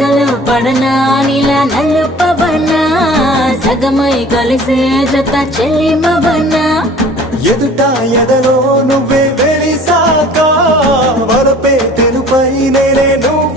ఎదలో పడనా నీలా నలుపవనా సగమై కలిసే జత చెల్లిమవనా ఎదుట ఎదలో నువ్వే వెలిసాక వరపే తెరుపై నేనే నువ్వు